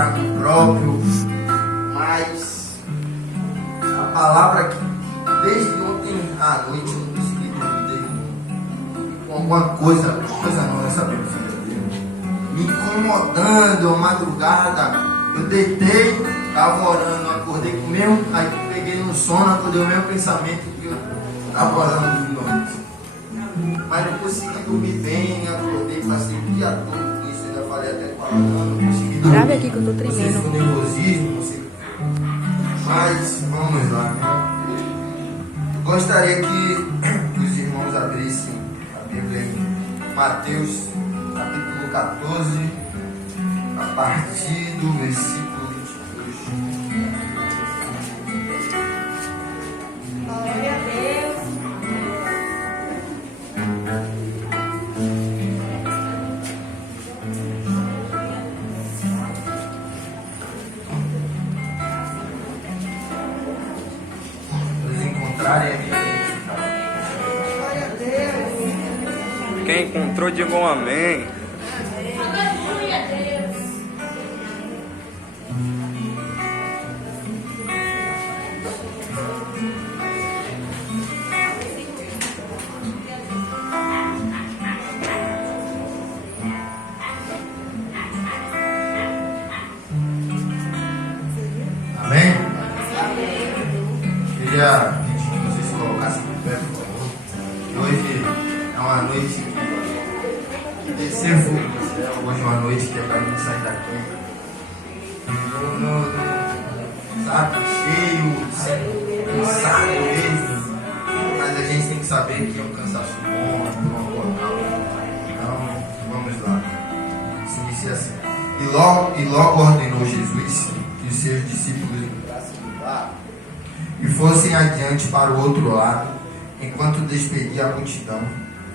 fraco próprio, mas a palavra que desde ontem à noite eu não consegui dormir com alguma coisa não nessa minha vida, me incomodando, madrugada, eu deitei, estava orando, acordei com o mesmo, aí peguei no sono, acordei o mesmo pensamento que eu estava orando de noite. Mas não consegui dormir bem, acordei, passei o dia todo com isso, ainda falei até com a não consegui dormir. Grave aqui que eu tô tremendo. Não sei se foi nervosismo, não sei. Mas vamos lá, né? Gostaria que os irmãos abrissem a Bíblia em Mateus, capítulo 14, a partir do versículo 22. Glória a Deus. Eles encontrarem aqui. Quem encontrou, diga um amém. Amém? Queria pedir que vocês se colocassem de pé, por favor. E hoje é uma noite que descer fogo do céu. Hoje é uma noite que é para mim sair daqui. Sabe, cheio, cansado mesmo. Mas a gente tem que saber que é um cansaço bom, uma boa causa. Então, vamos lá. Se inicia assim. E logo ordenou Jesus que os seus discípulos entrassem no barco e fossem adiante para o outro lado, enquanto despedia a multidão.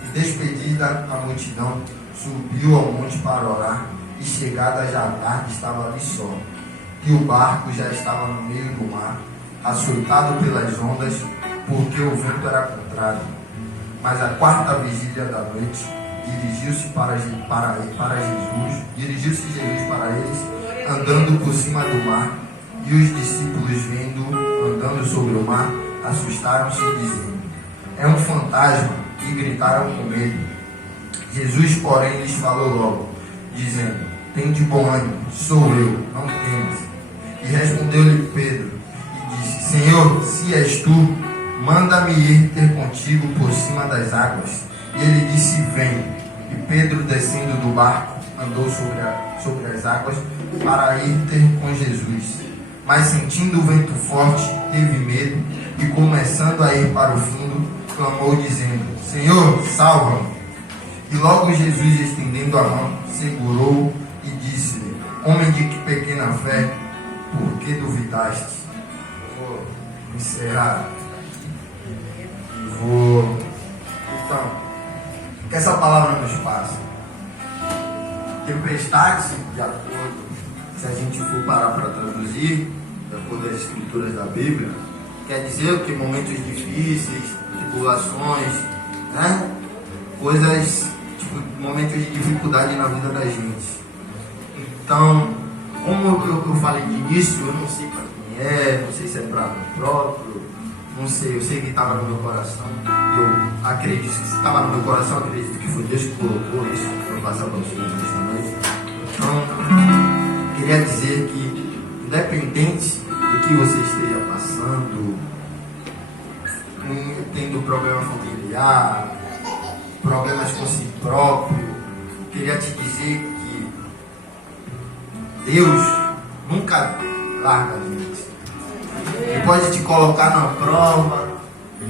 E despedida a multidão, subiu ao monte para orar, e chegada já à tarde estava ali só. E o barco já estava no meio do mar, açoitado pelas ondas, porque o vento era contrário. Mas a quarta vigília da noite, dirigiu-se Jesus para eles, andando por cima do mar, e os discípulos, andando sobre o mar, assustaram-se, dizendo: é um fantasma, e gritaram com medo. Jesus, porém, lhes falou logo, dizendo: tende bom ânimo, sou eu, não temas. E respondeu-lhe Pedro, e disse: Senhor, se és tu, manda-me ir ter contigo por cima das águas. E ele disse: vem. E Pedro, descendo do barco, andou sobre as águas para ir ter com Jesus. Mas sentindo o vento forte, teve medo, e começando a ir para o fundo, clamou dizendo: Senhor, salva-me. E logo Jesus, estendendo a mão, segurou e disse-lhe: homem de que pequena fé, por que duvidaste? Vou encerrar. Então, que essa palavra nos passa. Tempestades, de acordo, se a gente for parar para traduzir, de acordo às escrituras da Bíblia, quer dizer que momentos difíceis, tribulações, né? Coisas, tipo, momentos de dificuldade na vida da gente. Então, como eu falei de início, eu não sei para quem é, não sei se é para mim próprio, não sei, eu sei que estava no meu coração. Eu acredito que se estava no meu coração, eu acredito que foi Deus que colocou isso para passar para vocês nesta noite. Então, queria dizer que, independente do que você esteja passando, tendo problema familiar, problemas com si próprio, queria te dizer que Deus nunca larga a gente. Ele pode te colocar na prova,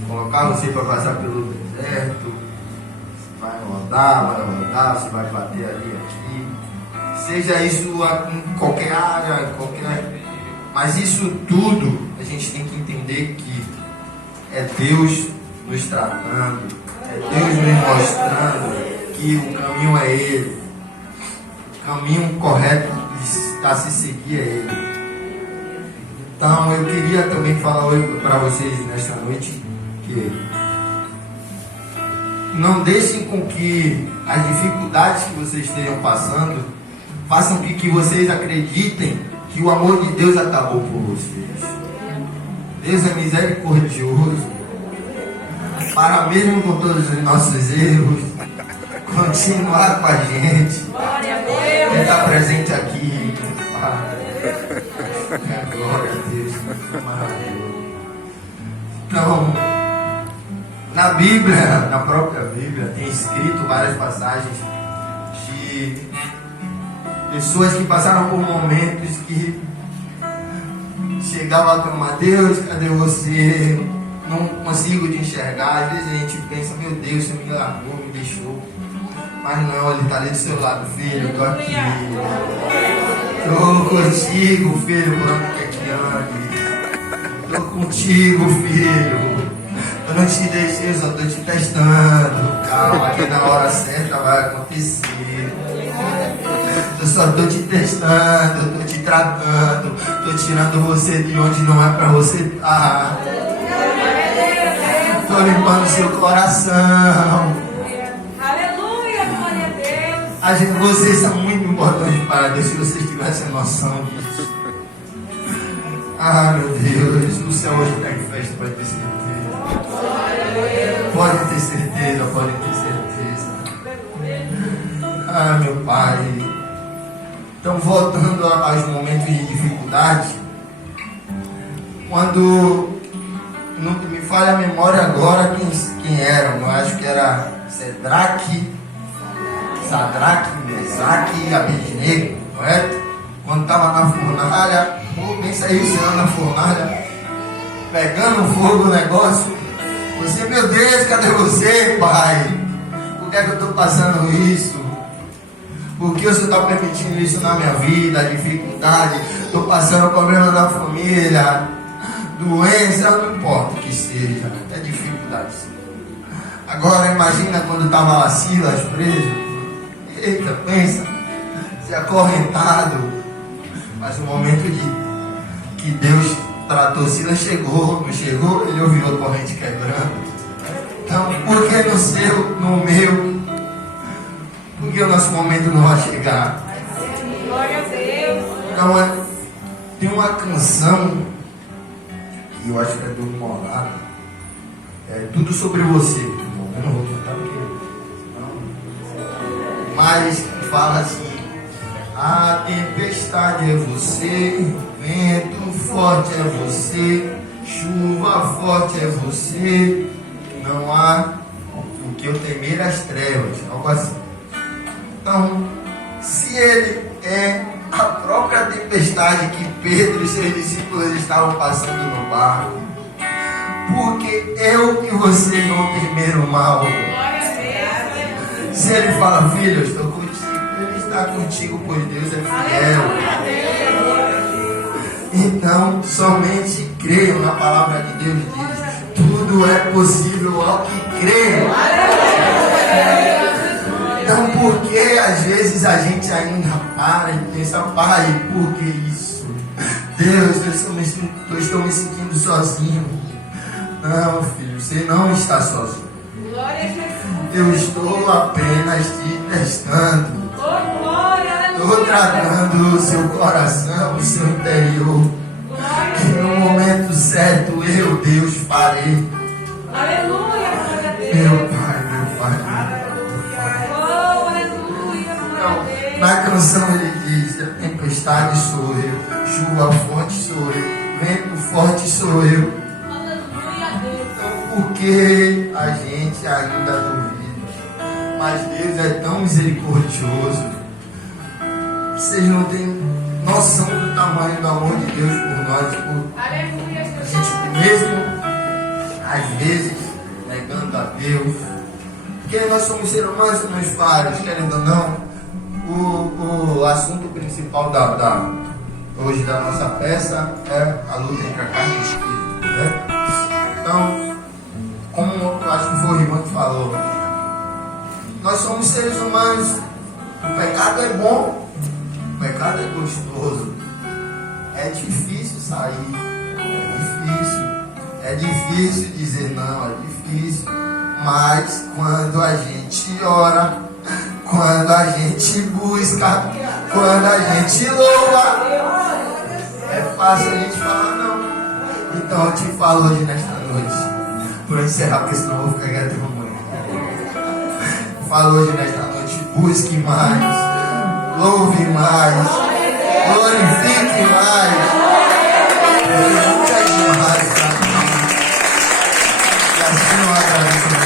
colocar você para passar pelo deserto, vai rodar, você vai bater ali, aqui. Seja isso em qualquer área, mas isso tudo a gente tem que entender que é Deus nos tratando, é Deus nos mostrando que o caminho é Ele, o caminho correto a se seguir é Ele. Então eu queria também falar hoje para vocês nesta noite que não deixem com que as dificuldades que vocês estejam passando façam com que vocês acreditem que o amor de Deus acabou por vocês. Deus é misericordioso, para mesmo com todos os nossos erros, continuar com a gente. Ele está presente aqui. Glória a Deus, maravilhoso. Então, na Bíblia, na própria Bíblia, tem escrito várias passagens de pessoas que passaram por momentos que chegavam a clamar: Deus, cadê você? Não consigo te enxergar. Às vezes a gente pensa: meu Deus, você me largou, me deixou. Mas não, Ele está ali do seu lado: filho, eu estou aqui. Estou contigo, filho, por onde quer que ande. Estou contigo, filho. Eu não te deixei, eu só estou te testando. Calma, que na hora certa vai acontecer. Eu só estou te testando, estou te tratando, estou tirando você de onde não é para você estar. Estou limpando seu coração. Aleluia, glória a Deus. Vocês são muito importantes para Deus, se vocês tivessem noção disso. Meu Deus, o céu hoje está em festa, pode ter certeza. Pode ter certeza, pode ter certeza. Meu Pai. Então, voltando aos momentos de dificuldade, quando não me falha a memória agora quem eram, eu acho que era Sadraque, Mesaque e Abednego, correto? Quando estava na fornalha, quem saiu ensinando na fornalha, pegando fogo o negócio, você, meu Deus, cadê você, Pai? Por que é que eu estou passando isso? Por que o Senhor está permitindo isso na minha vida? Dificuldade, estou passando problema na família, doença, não importa o que seja, é dificuldade. Agora imagina quando estava lá Silas preso. Eita, pensa, se acorrentado. Mas o momento que Deus tratou Silas chegou, não chegou, ele ouviu a corrente quebrando. Então, por que no seu, no meu, por que o nosso momento não vai chegar? Glória a Deus. Então, tem uma canção que eu acho que é do Morado, é Tudo Sobre Você. Eu não vou cantar porque não. Mas fala assim: a tempestade é você, vento forte é você, chuva forte é você, não há o que eu temer as trevas, algo assim. Então, se ele é a própria tempestade que Pedro e seus discípulos estavam passando no barco, porque eu e você não temer o mal. Se ele fala: filho, eu estou contigo, ele está contigo, pois Deus é fiel. Então, somente creiam na palavra de Deus. Diz: tudo é possível ao que crê. Então, por que às vezes a gente ainda para e pensa: Pai, por que isso? Deus, eu estou me sentindo sozinho. Não, filho, você não está sozinho. Eu estou apenas te testando. Estou tratando o seu coração, o seu interior. E no momento certo, eu, Deus, farei. Aleluia, glória a Deus. Meu Pai, meu Pai. Oh, aleluia, glória a Deus. Na canção ele diz: a tempestade sou eu, chuva forte sou eu, vento forte sou eu. Aleluia, Deus. Então, por que a gente ainda duvida? Mas Deus é tão misericordioso. Vocês não têm noção do tamanho do amor de Deus por nós. Aleluia, A gente mesmo, às vezes, negando a Deus. Porque nós somos seres humanos, somos falhos, querendo ou não. O assunto principal hoje da nossa peça é a luta entre a carne e o espírito, né? Então, como eu acho que foi o irmão que falou, nós somos seres humanos. O pecado é bom, o pecado é gostoso. É difícil sair, é difícil dizer não, é difícil. Mas quando a gente ora, quando a gente busca, Quando a gente louva, é fácil a gente falar não. Então eu te falo hoje nesta noite, para encerrar, porque senão eu vou ficar quieto amanhã. Falo hoje nesta noite, busque mais, louve mais, glorifique mais. Porque nunca é demais para mim. E assim eu agradeço.